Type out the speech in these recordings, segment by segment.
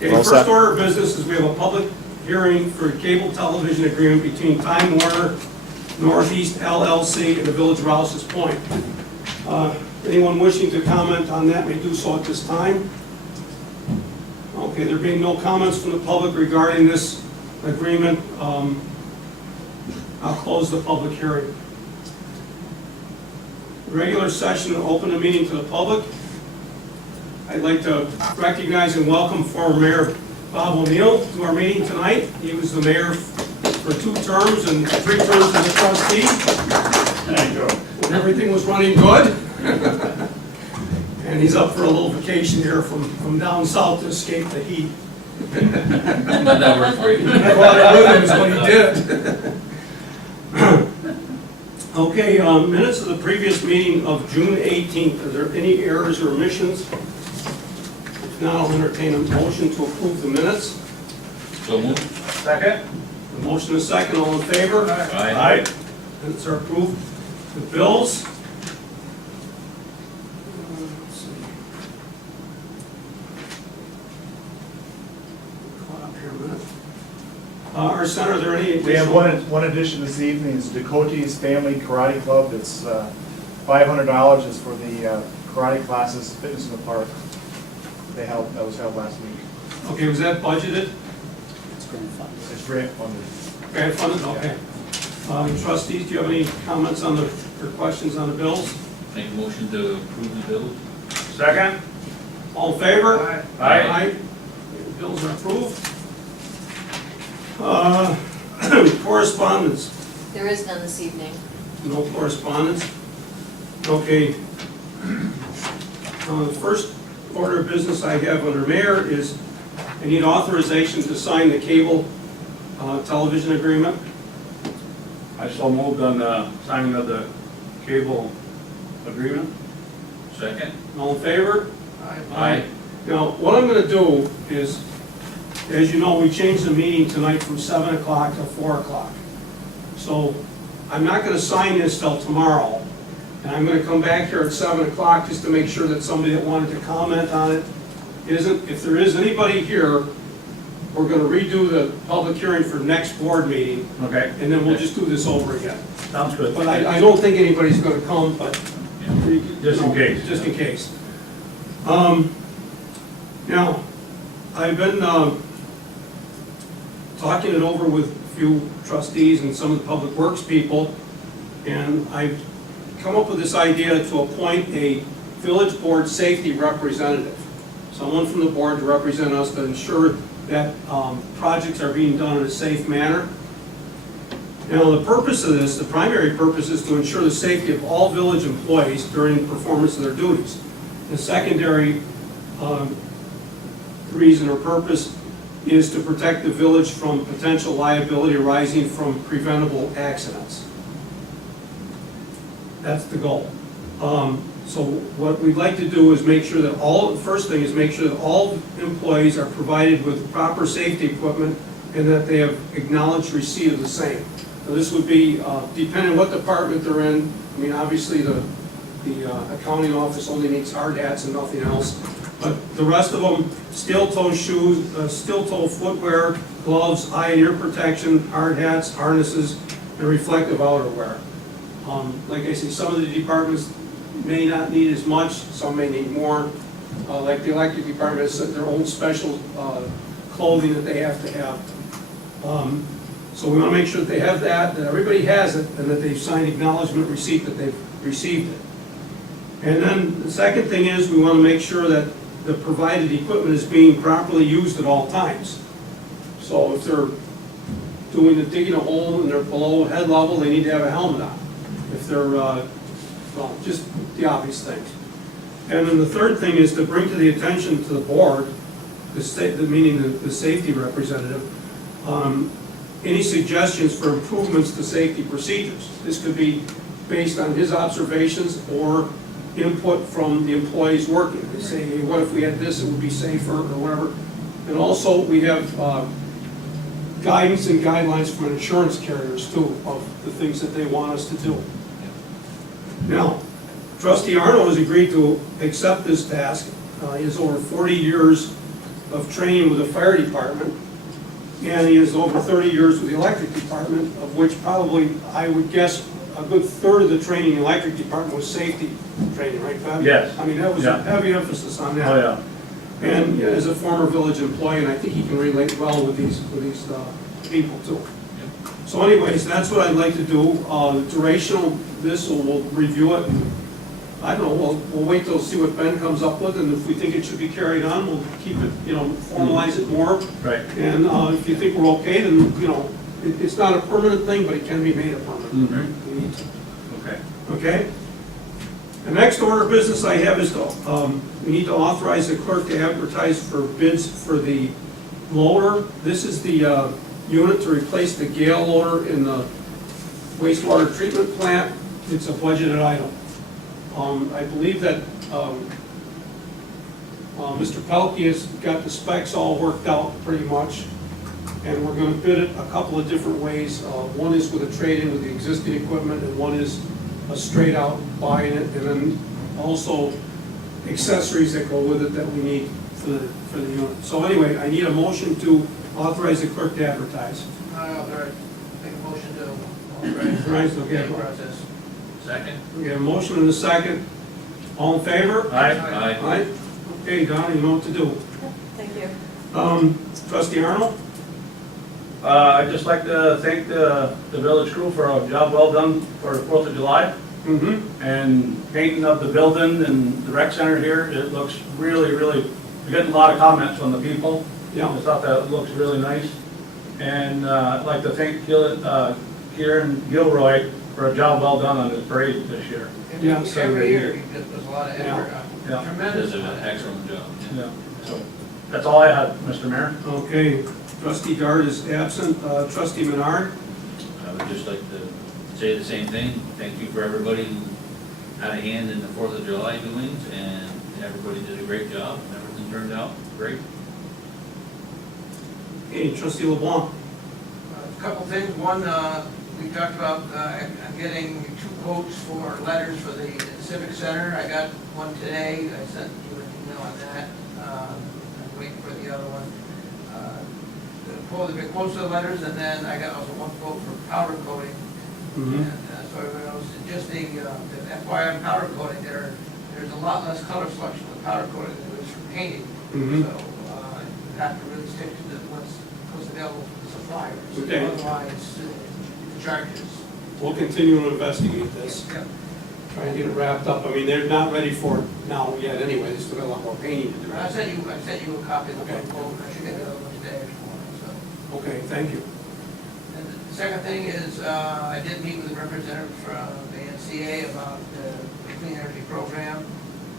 Okay, first order of business is we have a public hearing for a cable television agreement between Time Warner Northeast LLC and the Village of Rouses Point. Anyone wishing to comment on that may do so at this time. Okay, there being no comments from the public regarding this agreement, I'll close the public hearing. Regular session, open the meeting to the public. I'd like to recognize and welcome former Mayor Bob O'Neill to our meeting tonight. He was the mayor for 2 terms and 3 terms as a trustee. Thank you. When everything was running good. And he's up for a little vacation here from down south to escape the heat. That worked for you. I thought it was what he did. Okay, minutes of the previous meeting of June 18th. Are there any errors or omissions? If not, I'll entertain a motion to approve the minutes. So moved. Second? The motion is second. All in favor? Aye. Minutes are approved. The bills. Let's see. Caught up here a minute. Our center, are there any We have additional? one addition this evening, it's Dakota's Family Karate Club. It's $500 is for the karate classes, fitness in the park. That was held last week. Okay, was that budgeted? It's grant funded. Grant funded, okay. Trustees, do you have any comments on or questions on the bills? Make a motion to approve the bills. Second? All in favor? Aye. The bills are approved. Correspondence, There is none this evening. no correspondence. Okay. The first order of business I have under mayor is I need authorization to sign the cable television agreement. I so moved on the signing of the cable agreement. Second. All in favor? Aye. Now, what I'm gonna do is, as you know, we changed the meeting tonight from 7 o'clock to 4 o'clock. So I'm not gonna sign this till tomorrow, and I'm gonna come back here at 7 o'clock just to make sure that somebody that wanted to comment on it isn't. If there is anybody here, we're gonna redo the public hearing for next board meeting, Okay. and then we'll just do this over again. Sounds good. But I don't think anybody's gonna come, but. Just in case. Just in case. Now, I've been talking it over with a few trustees and some of the public works people, and I've come up with this idea to appoint a village board safety representative. Someone from the board to represent us to ensure that projects are being done in a safe manner. Now, the purpose of this, the primary purpose, is to ensure the safety of all village employees during the performance of their duties. The secondary reason or purpose is to protect the village from potential liability arising from preventable accidents. That's the goal. So what we'd like to do is make sure that the first thing is make sure that all employees are provided with proper safety equipment and that they have acknowledged receipt of the same. So this would be, depending on what department they're in, I mean, obviously the accounting office only needs hard hats and nothing else. But the rest of them, steel-toe shoes, steel-toe footwear, gloves, eye and ear protection, hard hats, harnesses, and reflective outerwear. Like I say, some of the departments may not need as much, some may need more. Like the electric department has their own special clothing that they have to have. So we want to make sure that they have that everybody has it, and that they've signed acknowledgement receipt that they've received it. And then the second thing is we want to make sure that the provided equipment is being properly used at all times. So if they're digging a hole and they're below head level, they need to have a helmet on. If they're, well, just the obvious things. And then the third thing is to bring to the attention to the board, meaning the safety representative, any suggestions for improvements to safety procedures. This could be based on his observations or input from the employees working. They say, hey, what if we had this, it would be safer, or whatever. And also, we have guidance and guidelines from insurance carriers, too, of the things that they want us to do. Now, Trustee Arnold has agreed to accept this task. He has over 40 years of training with the fire department, and he has over 30 years with the electric department, of which probably, I would guess, a good third of the training in the electric department was safety training, right, Fab? Yes. I mean, that was a Yeah. heavy emphasis on that. Oh, yeah. And as a former village employee, and I think he can relate well with these people too. So anyways, that's what I'd like to do. Durational, we'll review it, and I don't know, we'll wait till see what Ben comes up with, and if we think it should be carried on, we'll keep it, formalize it more. Right. And if you think we're okay, then, it's not a permanent thing, but it can be made a permanent. Mhm. We need to. Okay. Okay? The next order of business I have is we need to authorize the clerk to advertise for bids for the loader. This is the unit to replace the Gale loader in the wastewater treatment plant. It's a budgeted item. I believe that Mr. Pelkey has got the specs all worked out pretty much, and we're going to bid it a couple of different ways. One is with a trade-in with the existing equipment, and one is a straight out buying it, and then also accessories that go with it that we need for the unit. So anyway, I need a motion to authorize the clerk to advertise. Make a motion to Right, authorize okay. the process. Second? We have a motion and a second. All in favor? Aye. Aye. Aye. Okay, Donna, you know what to do. Thank you. Trustee Arnold? I'd just like to thank the village crew for a job well done for the 4th of July. Mm-hmm. And painting of the building and the rec center here, it looks really, really, we're getting a lot of comments from the people. Yeah. I thought that looks really nice. And I'd like to thank Kieran Gilroy for a job well done on this parade this year. And Yeah, so every year, you- he does a lot of effort, Yeah. tremendous. Does an excellent job. Yeah. So that's all I had, Mr. Mayor. Okay, trustee Dart is absent. Trustee Menard? I would just like to say the same thing. Thank you for everybody who had a hand in the 4th of July doings, and everybody did a great job. Everything turned out great. Okay, trustee LeBlanc? A couple things. One, we talked about getting 2 quotes for letters for the Civic Center. I got one today. I sent you an email on that. I'm waiting for the other one. The quotes for the letters, and then I got also one quote for powder coating. Mm-hmm. And so everyone knows, just the FYI on powder coating, there's a lot less color selection with powder coating than there is for painting. Mhm. So you have to really stick to what's available from the suppliers. Okay. Otherwise, the charges. We'll continue to investigate this, Yep. try and get it wrapped up. I mean, they're not ready for it now yet anyway, they still got a lot more painting to do. I sent you a copy of the Okay. quote, and I should get the other one today or tomorrow, so. Okay, thank you. And the second thing is, I did meet with a representative from the NCA about the clean energy program.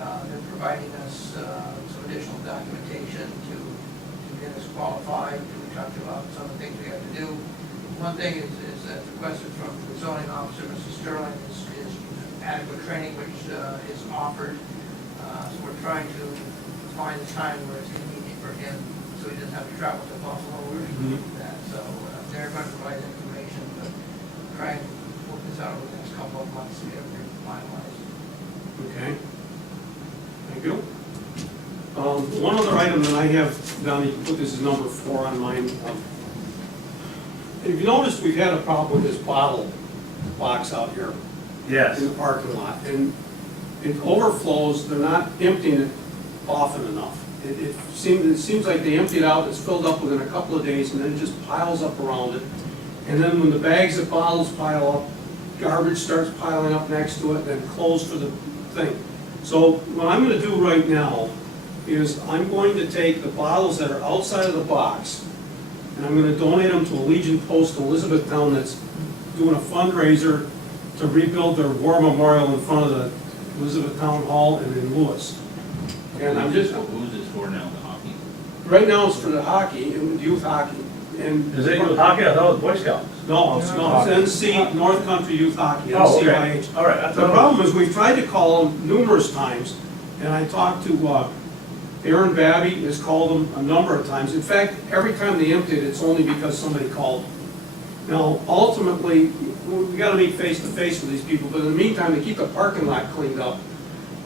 They're providing us some additional documentation to get us qualified. We talked about some of the things we have to do. One thing is as requested from the zoning officer, Mrs. Sterling, is adequate training which is offered. So we're trying to find a time where it's convenient for him, so he doesn't have to travel to Buffalo or anything like that. So they're going to provide that information, but try and work this out over the next couple of months to get everything finalized. Okay. Thank you. One other item that I have down, you can put this as number 4 on mine. If you noticed, we've had a problem with this bottle box out here Yes. in the parking lot, and it overflows, they're not emptying it often enough. It seems like they empty it out, it's filled up within a couple of days, and then it just piles up around it. And then when the bags of bottles pile up, garbage starts piling up next to it, then clothes for the thing. So what I'm gonna do right now is I'm going to take the bottles that are outside of the box, and I'm gonna donate them to a Legion Post in Elizabethtown that's doing a fundraiser to rebuild their war memorial in front of the Elizabethtown Hall and in Lewis. And I'm just, Who's this for now, the hockey? right now it's for the hockey, and youth hockey. And Is it youth hockey? I thought it was Boy Scouts. No, it's NC, North Country Youth Hockey, Oh, okay. NCYH. All right. I The thought- problem is, we've tried to call them numerous times, and I talked to Aaron Babby, has called them a number of times. In fact, every time they empty it, it's only because somebody called. Now, ultimately, we gotta meet face to face with these people, but in the meantime, to keep the parking lot cleaned up,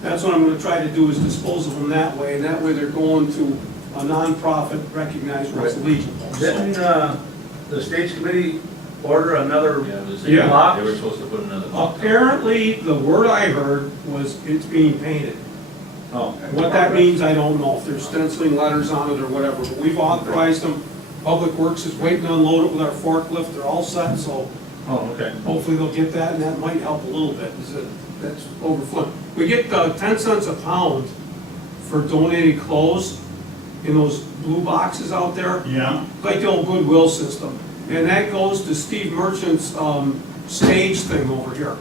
that's what I'm gonna try to do, is dispose of them that way, and that way they're going to a nonprofit recognized Rose Legion. Didn't, the States Committee order another Yeah, it was, Yeah. block? they were supposed to put another. block. Apparently, the word I heard was it's being painted. Oh, What that means, I don't know, if they're stenciling letters on it or whatever, but we've authorized them. Public Works is waiting to unload it with our forklift, they're all set, so oh, okay. hopefully they'll get that, and that might help a little bit, is that, that's overflowing. We get 10 cents a pound for donated clothes in those blue boxes out there, Yeah. like the old Goodwill system. And that goes to Steve Merchant's stage thing over here.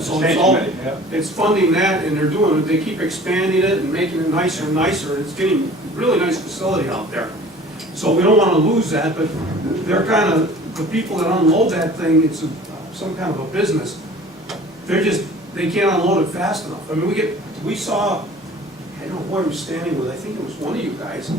So State it's all, Committee, yeah. it's funding that, and they're doing it, they keep expanding it and making it nicer and nicer, it's getting a really nice facility out there. So we don't wanna lose that, but they're kind of, the people that unload that thing, it's some kind of a business. They're just, they can't unload it fast enough. I mean, we saw, I don't know who I was standing with, I think it was one of you guys.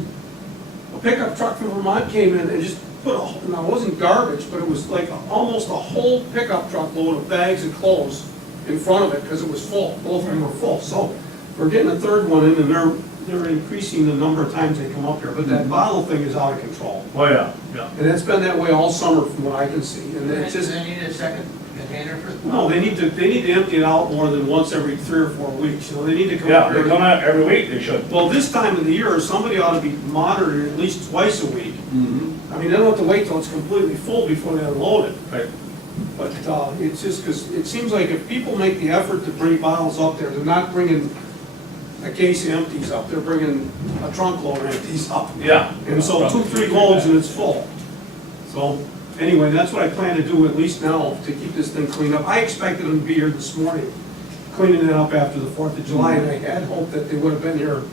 A pickup truck from Vermont came in and just put a, now it wasn't garbage, but it was like almost a whole pickup truck load of bags and clothes in front of it, because it was full, both of them were full. So we're getting a third one in, and they're increasing the number of times they come up here, but that bottle thing is out of control. Oh, yeah, yeah. And it's been that way all summer from what I can see, and it's Does just, they need a second container for? no, they need to empty it out more than once every 3 or 4 weeks, you know, they need to come Yeah, up they here. come out every week, they should. Well, this time of the year, somebody ought to be monitored at least twice a week. I mean, they don't have to wait till it's completely full before they unload it. Right. But it's just because it seems like if people make the effort to bring bottles up there, they're not bringing a case of empties up, they're bringing a trunk load of empties up. Yeah. And so 2, 3 loads and it's full. So anyway, that's what I plan to do at least now to keep this thing cleaned up. I expected them to be here this morning, cleaning it up after the 4th of July, and I had hoped that they would have been here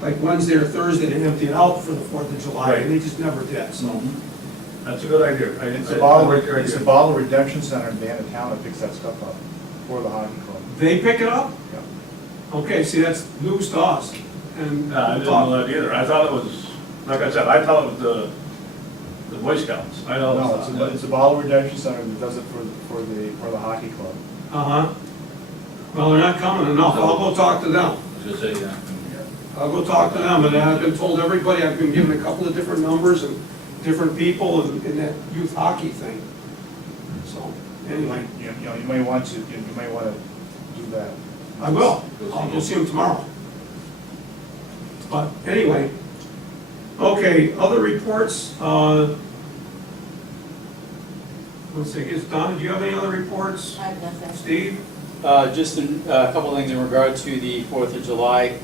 like Wednesday or Thursday to empty it out for the 4th of July, and they just never did, so. That's a good idea. It's I a bottle, like your it's a idea. bottle redemption center in Town that picks that stuff up for the hockey club. They pick it up? Yeah. Okay, see, that's news to us. And I didn't know that either. I thought it was, like I said, I thought it was the Boy Scouts. I know. No, it's a bottle redemption center that does it for the hockey club. Uh-huh. Well, they're not coming enough. I'll go talk to them. I was gonna say, yeah. I'll go talk to them, and I've been told everybody, I've been given a couple of different numbers and different people in that youth hockey thing. So, anyway, You may want to do that. I will. I'll go see them tomorrow. But anyway, okay, other reports, let's see, Donna, do you have any other reports? I have nothing. Steve? Just a couple of things in regard to the 4th of July.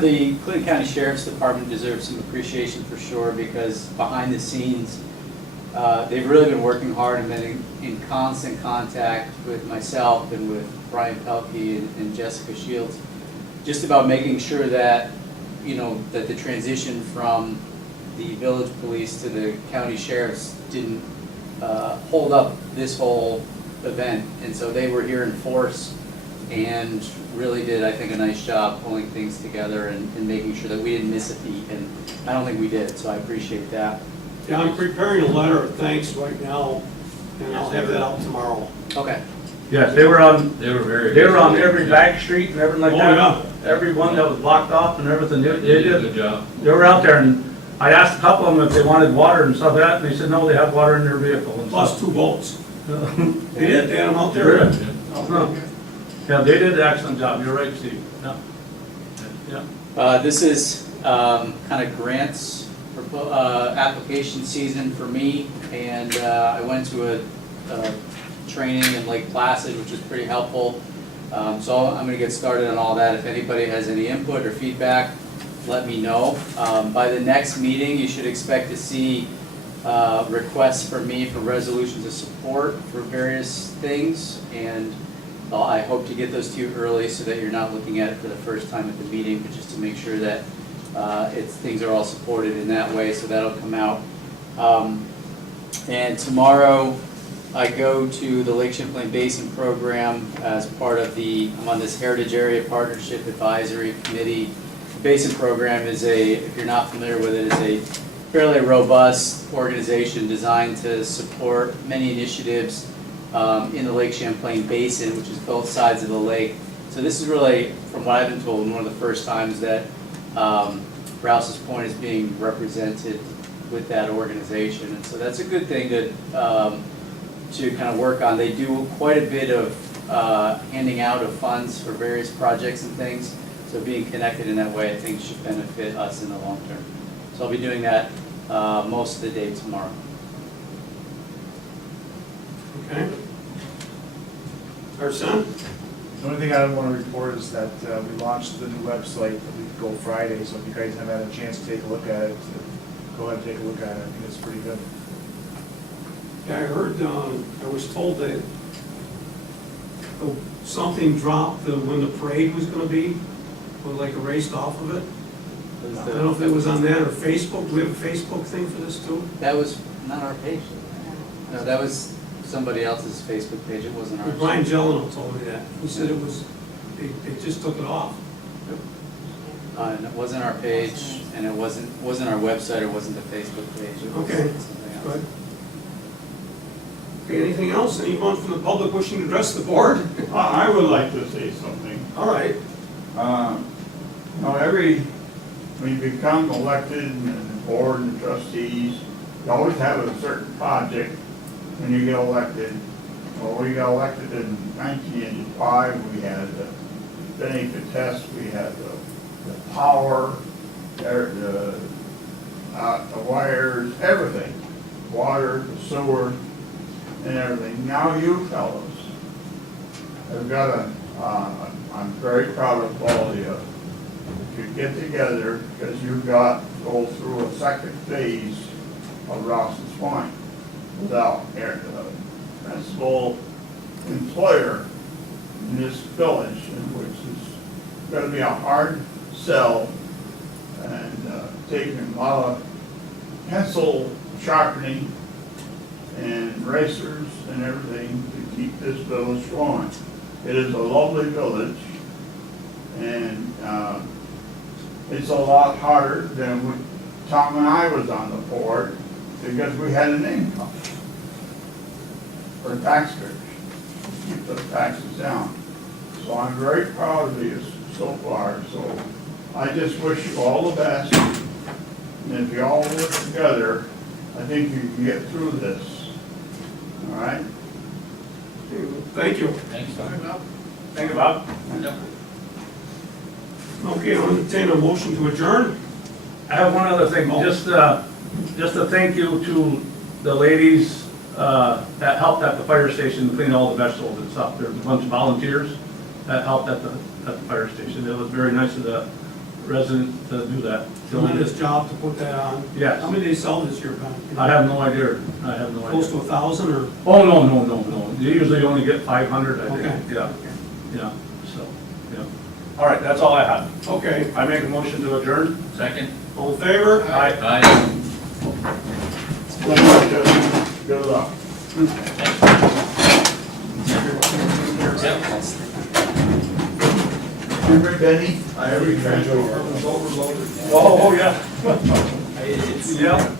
The Clinton County Sheriff's Department deserves some appreciation for sure, because behind the scenes, they've really been working hard and been in constant contact with myself and with Brian Pelkey and Jessica Shields, just about making sure that, that the transition from the village police to the county sheriffs didn't hold up this whole event. And so they were here in force and really did, I think, a nice job pulling things together and making sure that we didn't miss a beat, and I don't think we did, so I appreciate that. Yeah, I'm preparing a letter of thanks right now, and I'll have that out tomorrow. Okay. Yes, they were on They were very. They were on every back street and everything like Oh, that. yeah. Every one that was blocked off and everything. They did a good job. They were out there, and I asked a couple of them if they wanted water and stuff like that, and they said, no, they have water in their vehicle and Plus stuff. 2 boats. Yeah, They had them out there. they did an excellent job. You're right, Steve. Yeah. Yeah. This is kind of grants application season for me, and I went to a training in Lake Placid, which was pretty helpful. So I'm going to get started on all that. If anybody has any input or feedback, let me know. By the next meeting, you should expect to see requests from me for resolutions of support for various things, and I hope to get those to you early so that you're not looking at it for the first time at the meeting, but just to make sure that things are all supported in that way, so that'll come out. And tomorrow, I go to the Lake Champlain Basin Program as part of I'm on this Heritage Area Partnership Advisory Committee. The Basin Program is if you're not familiar with it, is a fairly robust organization designed to support many initiatives in the Lake Champlain Basin, which is both sides of the lake. So this is really, from what I've been told, one of the first times that Rouse's Point is being represented with that organization. And so that's a good thing to kind of work on. They do quite a bit of handing out of funds for various projects and things. So being connected in that way, I think, should benefit us in the long term. So I'll be doing that most of the day tomorrow. Okay. Arson? The only thing I want to report is that we launched the new website a week ago Friday, so if you guys haven't had a chance to take a look at it, go ahead and take a look at it. I think it's pretty good. Yeah, I heard, I was told that something dropped when the parade was gonna be, or like erased off of it. I don't know if it was on that or Facebook. Do we have a Facebook thing for this too? That was not our page. No, that was somebody else's Facebook page. It wasn't ours. Brian Jeleno told me that. He said it was, they just took it off. And it wasn't our page, and it wasn't our website, it wasn't the Facebook page. It was Okay, something else. good. Okay, anything else? Anyone from the public wishing to address the board? I would like to say something. All right. When you become elected and the board and trustees, you always have a certain project when you get elected. Well, we got elected in 1985, we had the benefit test, we had the power, the wires, everything, water, the sewer, and everything. Now you fellows have got I'm very proud of all of you. To get together, because you've got to go through a second phase of Rouses Point without the principal employer in this village, which is going to be a hard sell, and taking a lot of pencil sharpening and racers and everything to keep this village going. It is a lovely village, and it's a lot harder than when Tom and I was on the board, because we had an income for taxpayers, keep the taxes down. So I'm very proud of you so far. So I just wish you all the best. And if you all work together, I think you can get through this. All right? Thank you. Thanks, Tom. Thank you, Bob. Yep. Okay, I'll entertain a motion to adjourn. I have one other thing, just a thank you to the ladies that helped at the fire station clean all the vegetables and stuff. There's a bunch of volunteers that helped at the fire station. It was very nice of the residents to do that. Tremendous job to put that on. Yes. How many they sell this year, Ben? I have no idea. Close to 1,000 or? Oh, no. You usually only get 500, I think. Okay. Yeah, so, yeah. All right, that's all I have. Okay, I make a motion to adjourn. Second? all in favor? Aye. Aye. Good luck. Yep. Remember Benny? I every transfer was overloaded. Oh, yeah. Yeah.